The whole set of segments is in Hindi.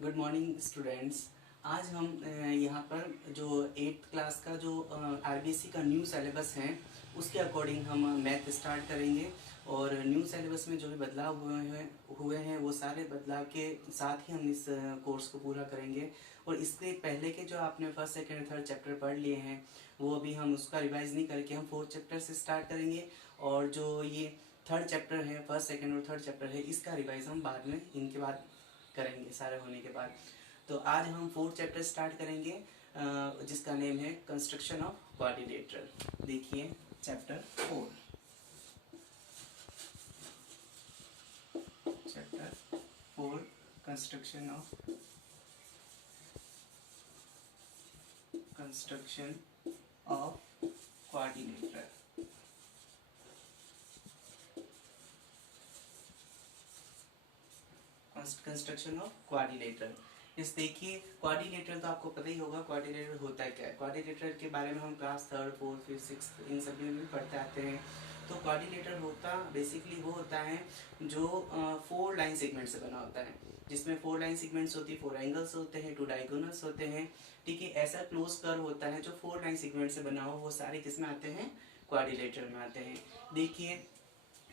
Good morning students. आज हम यहाँ पर जो 8th क्लास का जो आरबीएससी का न्यू सिलेबस है उसके अकॉर्डिंग हम मैथ स्टार्ट करेंगे। और न्यू सिलेबस में जो भी बदलाव हुए हैं वो सारे बदलाव के साथ ही हम इस कोर्स को पूरा करेंगे। और इसके पहले के जो आपने फर्स्ट सेकंड थर्ड चैप्टर पढ़ लिए हैं वो अभी हम उसका रिवाइज नहीं करके हम फोर्थ चैप्टर से स्टार्ट करेंगे। और जो ये थर्ड चैप्टर है, फर्स्ट सेकंड और थर्ड चैप्टर है, इसका रिवाइज हम बाद में इनके बाद करेंगे सारे होने के बाद। तो आज हम फोर्थ चैप्टर स्टार्ट करेंगे जिसका नेम है कंस्ट्रक्शन ऑफ क्वाड्रिलेटरल। देखिए chapter 4, construction of quadrilateral. Construction of quadrilateral. इस देखिए क्वाड्रिलेटरल तो आपको पता ही होगा क्वाड्रिलेटरल होता है क्या है। क्वाड्रिलेटरल के बारे में हम class third fourth fifth sixth इन सभी में भी पढ़ते आते हैं। तो क्वाड्रिलेटरल होता बेसिकली वो होता है जो 4 लाइन सेगमेंट से बना होता है, जिसमें 4 लाइन सेगमेंट्स होती है, 4 एंगल्स होते हैं, 2 डायगोनल्स होते हैं। ठीक है, ऐसा क्लोज कर्व होता है जो 4 लाइन सेगमेंट से बना हो, वो सारे किस में आते हैं? क्वाड्रिलेटरल में आते हैं। देखिए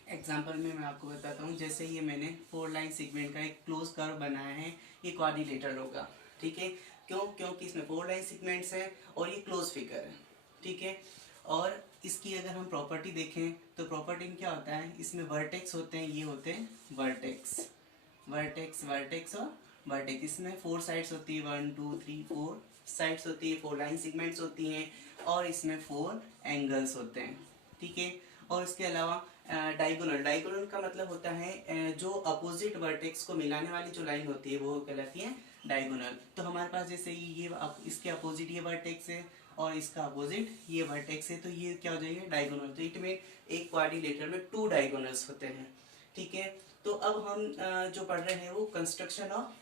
एग्जाम्पल में मैं आपको बताता हूँ। जैसे ये मैंने 4 लाइन सेगमेंट का एक क्लोज कर्व बनाया है, ये क्वाड्रिलेटरल होगा। ठीक है, क्योंकि इसमें 4 लाइन सेगमेंट्स है और ये क्लोज फिगर है। ठीक है, और इसकी अगर हम प्रॉपर्टी देखें तो प्रॉपर्टी में क्या होता है, इसमें वर्टेक्स होते हैं, ये होते हैं वर्टेक्स वर्टेक्स वर्टेक्स और वर्टेक्स। इसमें 4 साइड्स होती है, 1 2 3 4 साइड्स होती है, 4 लाइन सेगमेंट्स होती हैं, और इसमें 4 एंगल्स होते हैं। ठीक है, और इसके अलावा डायगोनल डायगोनल का मतलब होता है जो अपोजिट वर्टेक्स को मिलाने वाली जो लाइन होती है वो कहलाती है डायगोनल। तो हमारे पास जैसे ये इसके अपोजिट ये वर्टेक्स है और इसका अपोजिट ये वर्टेक्स है, तो ये क्या हो जाएगा? डायगोनल। तो इट में एक क्वाड्रिलेटरल में 2 डायगोनल्स होते हैं। ठीक है, तो अब हम जो पढ़ रहे हैं वो कंस्ट्रक्शन ऑफ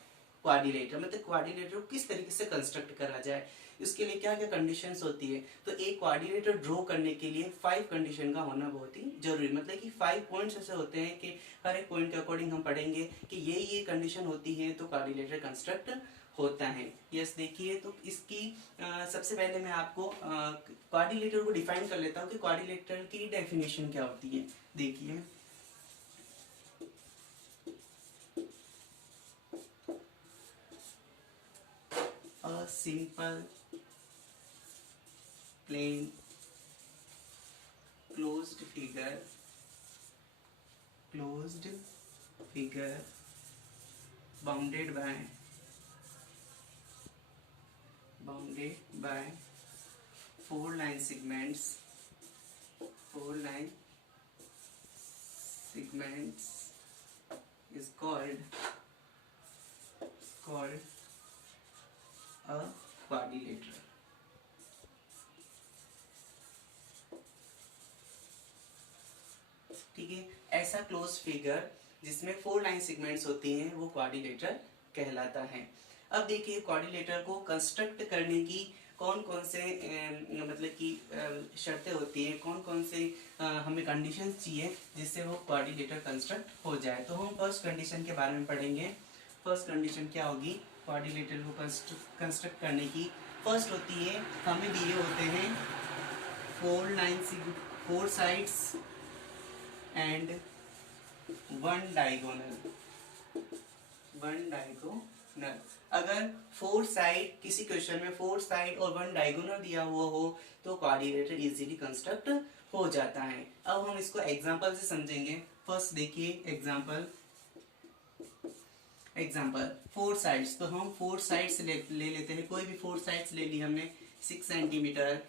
क्वाड्रिलेटर, मतलब क्वाड्रिलेटर को किस तरीके से कंस्ट्रक्ट करा जाए, इसके लिए क्या क्या कंडीशंस होती है। तो एक क्वाड्रिलेटर ड्रॉ करने के लिए 5 कंडीशन का होना बहुत ही जरूरी, मतलब कि 5 पॉइंट्स ऐसे होते हैं कि हर एक पॉइंट के अकॉर्डिंग हम पढ़ेंगे कि ये कंडीशन होती है तो क्वाड्रिलेटर कंस्ट्रक्ट होता है। यस, देखिए तो इसकी सबसे पहले मैं आपको क्वाड्रिलेटर को डिफाइन कर लेता हूँ कि क्वाड्रिलेटर की डेफिनेशन क्या होती है। देखिए a simple plane closed figure bounded by 4 line segments is called a quadrilateral। ठीक है, ऐसा क्लोज फिगर जिसमें 4 लाइन सेगमेंट्स होती हैं वो क्वाड्रिलेटरल कहलाता है। अब देखिए क्वाड्रिलेटर को कंस्ट्रक्ट करने की कौन कौन से मतलब कि शर्तें होती हैं, कौन कौन से हमें कंडीशंस चाहिए जिससे वो क्वाड्रिलेटर कंस्ट्रक्ट हो जाए। तो हम फर्स्ट कंडीशन के बारे में पढ़ेंगे। फर्स्ट कंडीशन क्या होगी क्वाड्रिलेटर को कंस्ट्रक्ट करने की? फर्स्ट होती है, हमें दिए होते हैं 4 साइड्स एंड 1 डायगोनल। अगर 4 साइड, किसी क्वेश्चन में 4 साइड और 1 डायगोनल दिया हुआ हो तो क्वाड्रिलेटर इजीली कंस्ट्रक्ट हो जाता है। अब हम इसको एग्जांपल से समझेंगे। फर्स्ट देखिए एग्जांपल 4 साइड्स। तो हम 4 साइड्स ले लेते हैं, कोई भी 4 साइड्स ले ली हमने। 6 centimetre,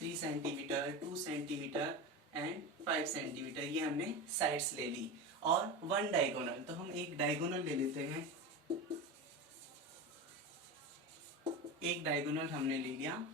3 centimetre, 2 centimetre and 5 centimetre, ये हमने साइड्स ले ली। और 1 डायगोनल, तो हम एक डायगोनल ले लेते हैं। एक डायगोनल हमने ले लिया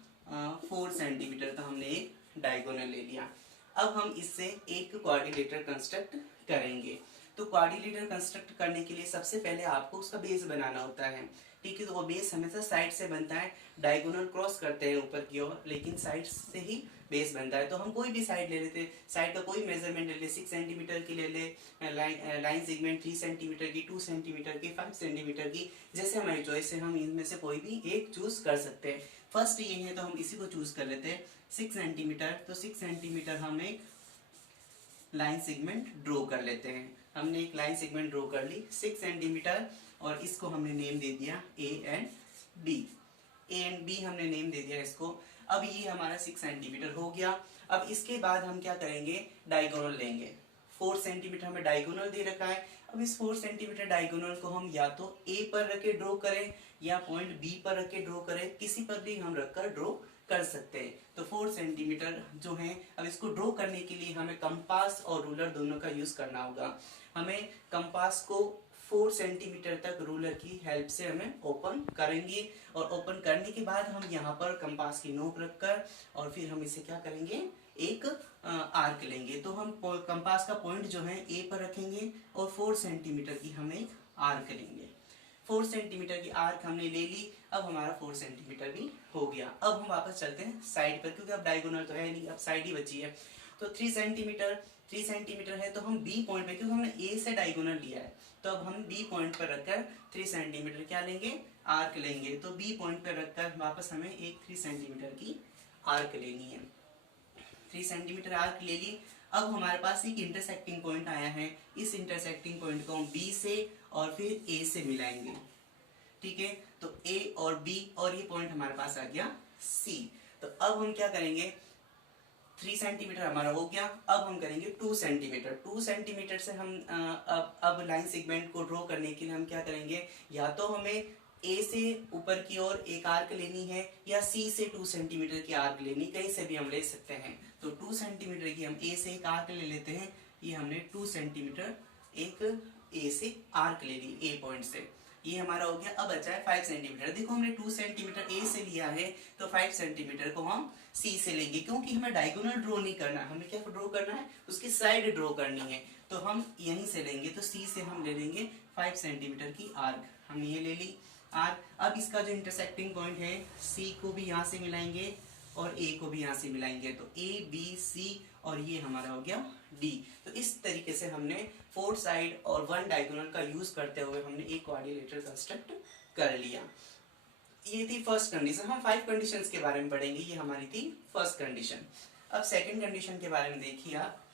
4 सेंटीमीटर, तो हमने एक डायगोनल ले लिया। अब हम इससे एक क्वाड्रिलेटर कंस्ट्रक्ट करेंगे। तो क्वाड्रिलेटर कंस्ट्रक्ट करने के लिए सबसे पहले आपको उसका बेस बनाना होता है। ठीक है, तो वो बेस हमेशा साइड से बनता है। डायगोनल क्रॉस करते हैं ऊपर की ओर, लेकिन साइड से ही बेस बनता है। तो हम कोई भी साइड ले लेते, साइड का कोई मेजरमेंट ले ले, 6 सेंटीमीटर की ले ले, लाइन सेगमेंट 3 सेंटीमीटर की, 2 सेंटीमीटर की, 5 सेंटीमीटर की, जैसे हमारी चॉइस है हम इनमें से कोई भी एक चूज कर सकते हैं। फर्स्ट ये है तो हम इसी को चूज कर लेते हैं 6 सेंटीमीटर। तो 6 सेंटीमीटर हम एक लाइन सेगमेंट ड्रॉ कर लेते हैं। हमने एक लाइन सेगमेंट ड्रॉ कर ली 6 सेंटीमीटर और इसको हमने नेम दे दिया A and B. A and B हमने नेम दे दिया इसको। अब ये हमारा 6 सेंटीमीटर हो गया। अब इसके बाद हम क्या करेंगे, डायगोनल लेंगे। 4 सेंटीमीटर हमें डायगोनल दे रखा है। अब इस 4 सेंटीमीटर डायगोनल को हम या तो ए पर रख के ड्रॉ करें या पॉइंट बी पर रख के ड्रॉ करें, किसी पर भी हम रखकर ड्रॉ कर सकते हैं। तो 4 सेंटीमीटर जो है, अब इसको ड्रॉ करने के लिए हमें कंपास और रूलर दोनों का यूज करना होगा। हमें कंपास को 4 सेंटीमीटर तक रूलर की हेल्प से हमें ओपन करेंगे और ओपन करने के बाद हम यहाँ पर कंपास की नोक रखकर और फिर हम इसे क्या करेंगे, एक आर्क लेंगे। तो हम कंपास का पॉइंट जो है ए पर रखेंगे और 4 सेंटीमीटर की हम एक आर्क लेंगे। 4 सेंटीमीटर की आर्क हमने ले ली। अब हमारा 4 सेंटीमीटर भी हो गया। अब हम वापस चलते हैं साइड पर, क्योंकि अब डायगोनल तो है नहीं, अब साइड ही बची है। तो 3 सेंटीमीटर है तो हम बी पॉइंट पे, क्योंकि हमने ए से डायगोनल लिया है, तो अब हम बी पॉइंट पर रखकर 3 सेंटीमीटर क्या लेंगे, आर्क लेंगे। तो बी पॉइंट पर रखकर वापस हमें एक 3 सेंटीमीटर की आर्क लेनी है। 3 सेंटीमीटर आर्क ले ली। अब हमारे पास एक इंटरसेक्टिंग पॉइंट आया है। इस इंटरसेक्टिंग पॉइंट को हम बी से और फिर ए से मिलाएंगे। ठीक है, तो ए और बी और ये पॉइंट हमारे पास आ गया सी। तो अब हम क्या करेंगे, 3 सेंटीमीटर हमारा हो गया। अब हम करेंगे 2 सेंटीमीटर। 2 सेंटीमीटर से हम अब लाइन सेगमेंट को ड्रॉ करने के लिए हम क्या करेंगे, या तो हमें ए से ऊपर की ओर एक आर्क लेनी है या सी से 2 सेंटीमीटर की आर्क लेनी, कहीं से भी हम ले सकते हैं। तो 2 सेंटीमीटर की हम ए से एक आर्क ले लेते हैं। ये हमने 2 सेंटीमीटर एक ए से आर्क ले ली ए पॉइंट से, ये हमारा हो गया। अब बचा है 5 सेंटीमीटर। देखो हमने 2 सेंटीमीटर ए से लिया है तो 5 सेंटीमीटर को हम सी से लेंगे, क्योंकि हमें डायगोनल ड्रॉ नहीं करना है, हमें क्या ड्रॉ करना है, उसकी साइड ड्रॉ करनी है। तो हम यहीं से लेंगे, तो सी से हम ले लेंगे 5 सेंटीमीटर की आर्क। हमने ये ले ली आर्क। अब इसका जो इंटरसेक्टिंग पॉइंट है, सी को भी यहाँ से मिलाएंगे और ए को भी यहाँ से मिलाएंगे। तो ए बी सी और ये हमारा हो गया डी। तो इस तरीके से हमने 4 साइड और 1 डायगोनल का यूज करते हुए हमने एक क्वाड्रिलेटरल कंस्ट्रक्ट कर लिया। ये थी फर्स्ट कंडीशन। हम 5 कंडीशंस के बारे में पढ़ेंगे, ये हमारी थी फर्स्ट कंडीशन। अब सेकंड कंडीशन के बारे में देखिए आप।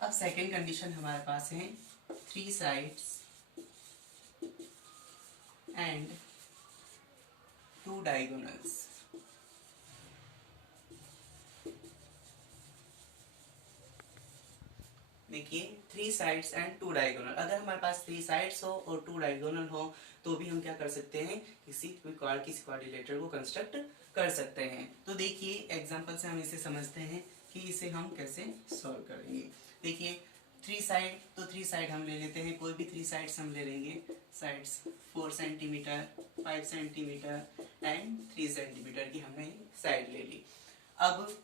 अब सेकंड कंडीशन हमारे पास है 3 साइड्स एंड 2 डायगोनल्स। देखिए 3 साइड्स एंड 2 डायगोनल। अगर हमारे पास 3 साइड्स हो और 2 डायगोनल हो तो भी हम क्या कर सकते हैं, किसी क्वाड्रिलेटर को कंस्ट्रक्ट कर सकते हैं। तो देखिए एग्जांपल से हम इसे समझते हैं कि इसे हम कैसे सॉल्व करेंगे। देखिए 3 साइड, तो 3 साइड हम ले लेते हैं, कोई भी 3 साइड्स हम ले लेंगे। Sides 4 centimetre, 5 centimetre and 3 centimetre की हमने साइड ले ली। अब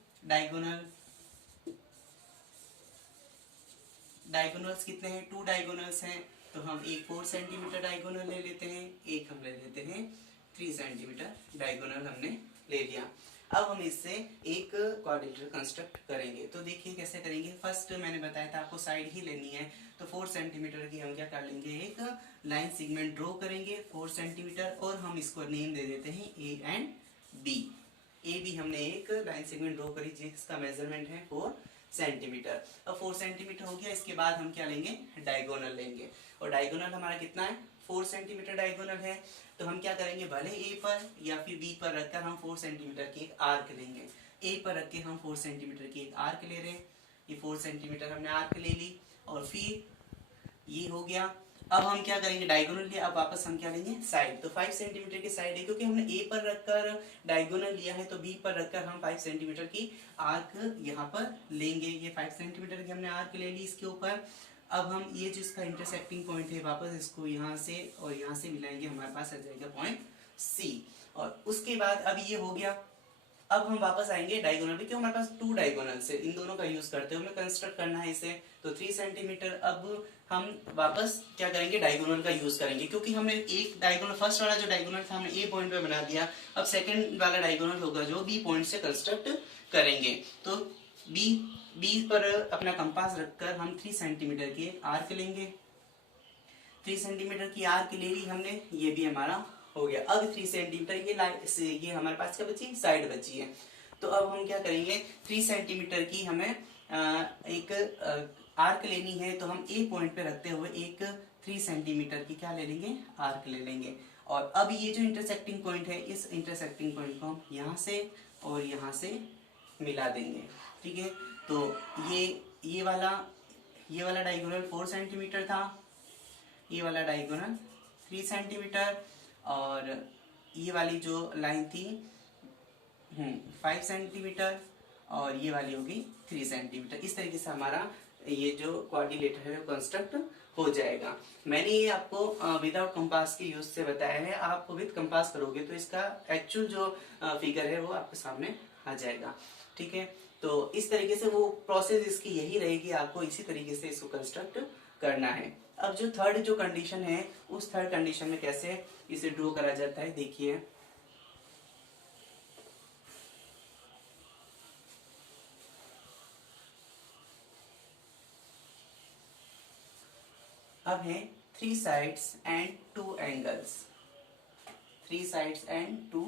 डायगोनल्स कितने हैं, 2 डायगोनल्स हैं। तो हम एक 4 सेंटीमीटर डायगोनल ले लेते हैं, एक हम ले लेते हैं 3 सेंटीमीटर डायगोनल हमने ले लिया। अब हम इससे एक क्वाड्रिलेटरल कंस्ट्रक्ट करेंगे। तो देखिए कैसे करेंगे। फर्स्ट मैंने बताया था आपको साइड ही लेनी है, तो 4 सेंटीमीटर की हम क्या कर लेंगे, एक लाइन सेगमेंट ड्रॉ करेंगे 4 सेंटीमीटर और हम इसको नेम दे देते हैं A and B. A B हमने एक लाइन सेगमेंट ड्रॉ करी जिसका मेजरमेंट है 4 सेंटीमीटर। अब 4 सेंटीमीटर हो गया। इसके बाद हम क्या लेंगे, डायगोनल लेंगे। और डायगोनल हमारा कितना है, 4 सेंटीमीटर डायगोनल है। तो हम क्या करेंगे, भले ए पर या फिर बी पर रखकर हम 4 सेंटीमीटर की एक आर्क लेंगे। ए पर रख के हम 4 सेंटीमीटर की एक आर्क ले रहे हैं। ये 4 सेंटीमीटर हमने आर्क ले ली और फिर ये हो गया। अब हम क्या करेंगे, डायगोनल लिया, अब वापस हम क्या लेंगे, साइड। तो 5 सेंटीमीटर की साइड है, क्योंकि हमने ए पर रखकर डायगोनल लिया है तो बी पर रखकर हम 5 सेंटीमीटर की आर्क यहाँ पर लेंगे। ये 5 सेंटीमीटर की हमने आर्क ले ली इसके ऊपर। अब हम ये जिसका इंटरसेक्टिंग पॉइंट है, वापस इसको यहाँ से और यहाँ से मिलाएंगे, हमारे पास आ जाएगा पॉइंट सी। और उसके बाद अब ये हो गया, अब हम वापस आएंगे डायगोनल पे, क्यों हमारे पास 2 डायगोनल है, इन दोनों का यूज करते हुए हमें कंस्ट्रक्ट करना है इसे, तो 3 सेंटीमीटर। अब हम वापस क्या करेंगे, डायगोनल का यूज करेंगे, क्योंकि हमें एक डायगोनल, फर्स्ट वाला जो डायगोनल था हमने ए पॉइंट पे बना दिया, अब सेकंड वाला डायगोनल होगा जो बी पॉइंट से कंस्ट्रक्ट करेंगे। तो बी पर अपना कंपास रखकर हम 3 सेंटीमीटर की एक आर्क लेंगे, 3 सेंटीमीटर की आर्क ले ली हमने, ये भी हमारा हो गया। अब 3 सेंटीमीटर ये लाइन से ये हमारे पास क्या बची, साइड बची है। तो अब हम क्या करेंगे, 3 सेंटीमीटर की हमें एक आर्क लेनी है, तो हम ए पॉइंट पे रखते हुए एक 3 सेंटीमीटर की क्या ले लेंगे, आर्क ले लेंगे। और अब ये जो इंटरसेक्टिंग पॉइंट है, इस इंटरसेक्टिंग पॉइंट को हम यहाँ से और यहाँ से मिला देंगे, ठीक है। तो ये वाला डायगोनल 4 सेंटीमीटर था, ये वाला डायगोनल 3 सेंटीमीटर, और ये वाली जो लाइन थी 5 सेंटीमीटर, और ये वाली होगी 3 सेंटीमीटर। इस तरीके से हमारा ये जो क्वाड्रिलेटर है वो कंस्ट्रक्ट हो जाएगा। मैंने ये आपको विदाउट कंपास के यूज से बताया है, आप विद कंपास करोगे तो इसका एक्चुअल जो फिगर है वो आपके सामने आ जाएगा, ठीक है। तो इस तरीके से वो प्रोसेस इसकी यही रहेगी, आपको इसी तरीके से इसको कंस्ट्रक्ट करना है। अब जो थर्ड जो कंडीशन है, उस थर्ड कंडीशन में कैसे इसे ड्रॉ करा जाता है, देखिए। अब है 3 sides and 2 angles, 3 sides and 2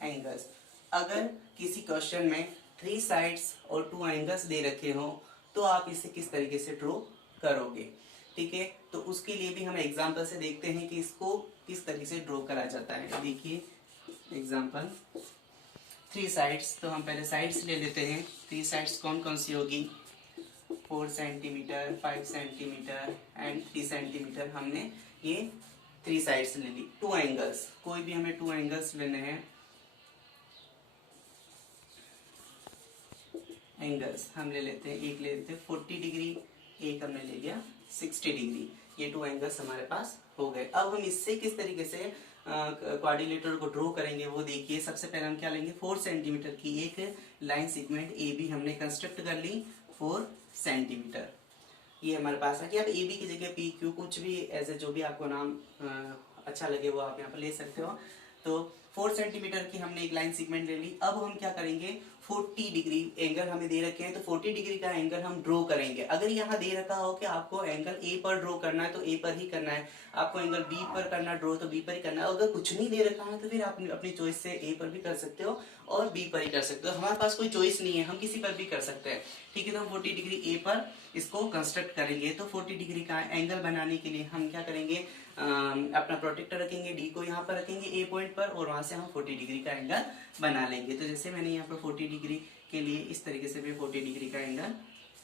angles। अगर किसी क्वेश्चन में 3 sides और 2 angles दे रखे हो तो आप इसे किस तरीके से ड्रॉ करोगे, ठीक है। तो उसके लिए भी हम एग्जांपल से देखते हैं कि इसको किस तरीके से ड्रॉ करा जाता है। देखिए एग्जांपल, 3 sides, तो हम पहले साइड्स ले लेते हैं। 3 sides कौन कौन सी होगी, 4 सेंटीमीटर, 5 सेंटीमीटर एंड 3 सेंटीमीटर। हमने ये 3 साइड्स ले ली। 2 एंगल्स, कोई भी हमें 2 एंगल्स लेने हैं। एंगल्स हम ले लेते हैं, एक ले लेते हैं 40 डिग्री, एक हमने ले लिया 60 डिग्री। ये 2 एंगल्स हमारे पास हो गए। अब हम इससे किस तरीके से क्वाड्रिलेटर को ड्रॉ करेंगे वो देखिए। सबसे पहले हम क्या लेंगे, 4 सेंटीमीटर की एक लाइन सेगमेंट ए बी हमने कंस्ट्रक्ट कर ली, 4 सेंटीमीटर। ये हमारे पास है कि अब ए बी की जगह पी क्यू कुछ भी ऐसे जो भी आपको नाम अच्छा लगे वो आप यहाँ पर ले सकते हो। तो 4 सेंटीमीटर की हमने एक लाइन सेगमेंट ले ली। अब हम क्या करेंगे, 40 डिग्री एंगल हमें दे रखे हैं, तो 40 डिग्री का एंगल हम ड्रॉ करेंगे। अगर यहाँ दे रखा हो कि आपको एंगल ए पर ड्रॉ करना है तो ए पर ही करना है, आपको एंगल बी पर करना ड्रॉ तो बी पर ही करना है। अगर कुछ नहीं दे रखा है तो फिर आप अपनी चॉइस से ए पर भी कर सकते हो और बी पर ही कर सकते हो। हमारे पास कोई चॉइस नहीं है, हम किसी पर भी कर सकते हैं, ठीक है। तो हम 40 डिग्री ए पर इसको कंस्ट्रक्ट करेंगे। तो 40 डिग्री का एंगल बनाने के लिए हम क्या करेंगे, अपना प्रोटेक्टर रखेंगे, डी को यहाँ पर रखेंगे ए पॉइंट पर, और वहां से हम 40 डिग्री का एंगल बना लेंगे। तो जैसे मैंने यहाँ पर 40 डिग्री के लिए इस तरीके से मैं 40 डिग्री का एंगल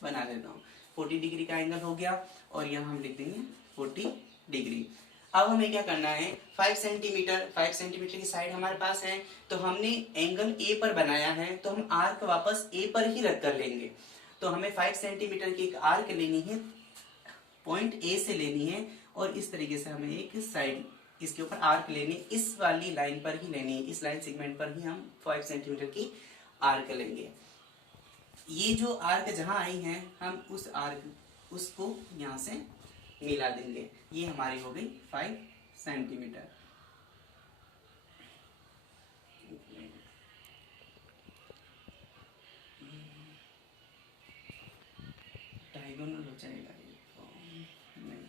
बना लेता हूँ। 40 डिग्री का एंगल हो गया, और यहाँ हम लिख देंगे 40 डिग्री। अब हमें क्या करना है, 5 सेंटीमीटर की साइड हमारे पास है, तो हमने एंगल ए पर बनाया है, तो हम आर्क वापस ए पर ही रख कर लेंगे। तो हमें 5 सेंटीमीटर की एक आर्क लेनी है, पॉइंट ए से लेनी है, और इस तरीके से हमें एक साइड इसके ऊपर आर्क लेनी, इस वाली लाइन पर ही लेनी है, इस लाइन सेगमेंट पर ही हम 5 सेंटीमीटर की आर्क लेंगे। ये जो आर्क जहां आई है, हम उस आर्क उसको यहां से मिला देंगे। ये हमारी हो गई 5 सेंटीमीटर। डायगोनल हो जाएगा ये तो नहीं,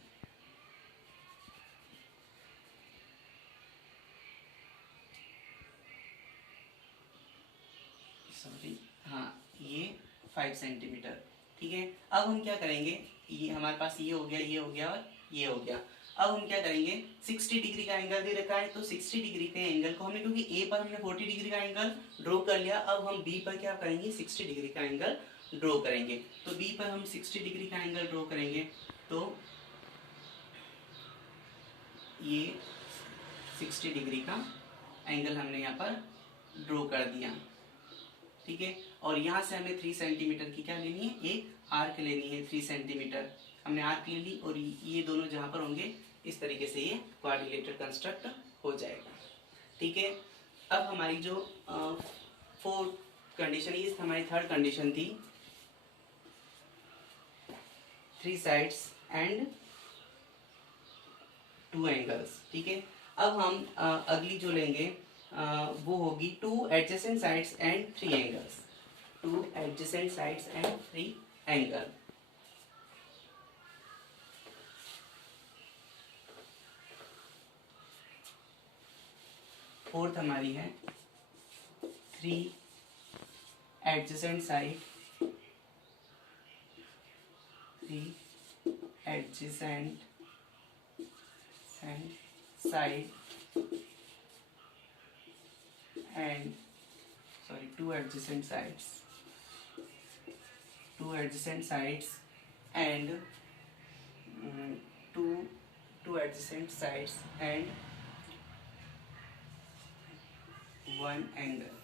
सॉरी, हाँ ये 5 सेंटीमीटर, ठीक है। अब हम क्या करेंगे, ये हमारे पास ये हो गया, ये हो गया और ये हो गया। अब हम क्या करेंगे, 60 डिग्री का एंगल दे रखा है, तो 60 डिग्री के एंगल को हमने, क्योंकि ए पर हमने 40 डिग्री का एंगल ड्रॉ कर लिया, अब हम बी पर क्या करेंगे, 60 डिग्री का एंगल ड्रॉ करेंगे। तो बी पर हम 60 डिग्री का एंगल ड्रॉ करेंगे, तो ये 60 डिग्री का एंगल हमने यहाँ पर ड्रॉ कर दिया, ठीक है। और यहाँ से हमें 3 सेंटीमीटर की क्या लेनी है, एक आर्क लेनी है। 3 सेंटीमीटर हमने आर्क ले ली, और ये दोनों जहाँ पर होंगे इस तरीके से ये क्वाड्रिलेटर कंस्ट्रक्ट हो जाएगा, ठीक है। अब हमारी जो कंडीशन, ये हमारी थर्ड कंडीशन थी, 3 sides and 2 angles, ठीक है। अब हम अगली जो लेंगे वो होगी 2 adjacent sides and 3 angles, 2 adjacent sides and 3 angle। Fourth हमारी है 3 adjacent side, 3 adjacent side and 2 adjacent sides, 2 adjacent sides and 2 adjacent sides and 1 angle।